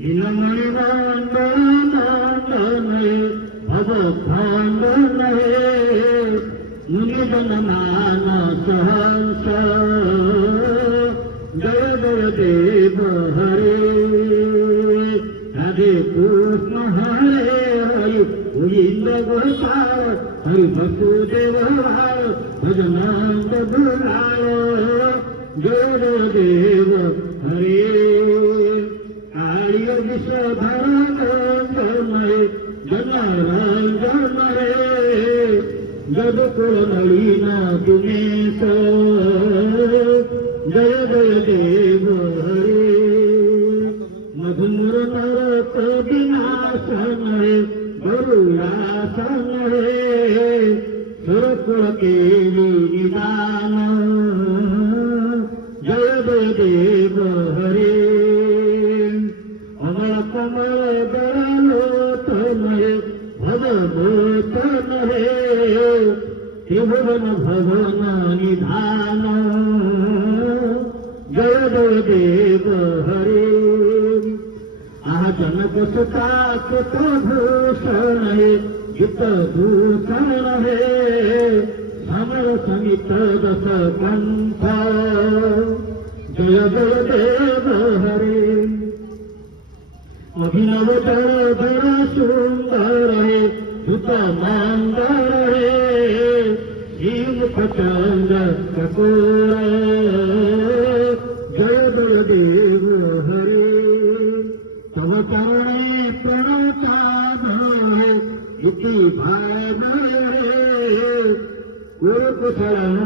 दिनमणि मांडने भव भांडने मुनिजन मानस हंस जय जय देव हरे राधे कृष्ण हरे हरि गोविंद गोपाल हरि वसुदेव भजनंद दुलाल जय जय देव हरे आर्य विश्वधर जन्मय जनारंजन रे जगकुल नलिन दिनेश जय जय देव हरे मधुर नरक विनाशन रे गरुड़ासन रे सुरकुल के निदान जय जय देव हरे अमर कमल दयालोतमय भगवतन रे त्रिभुवन भवन निधान जय जय देव हरे आह जनक सुताकृत भूषण हे हित भूषण हे समर समित दस पंथ जय जय देव हरे अभिनव जड़ सुंदर हे सुत मंदर हे श्रीमुख चंद्र कपूर जय जय देव हरे तव चरणे प्रणताभ इति भाव रे कुरुकुशल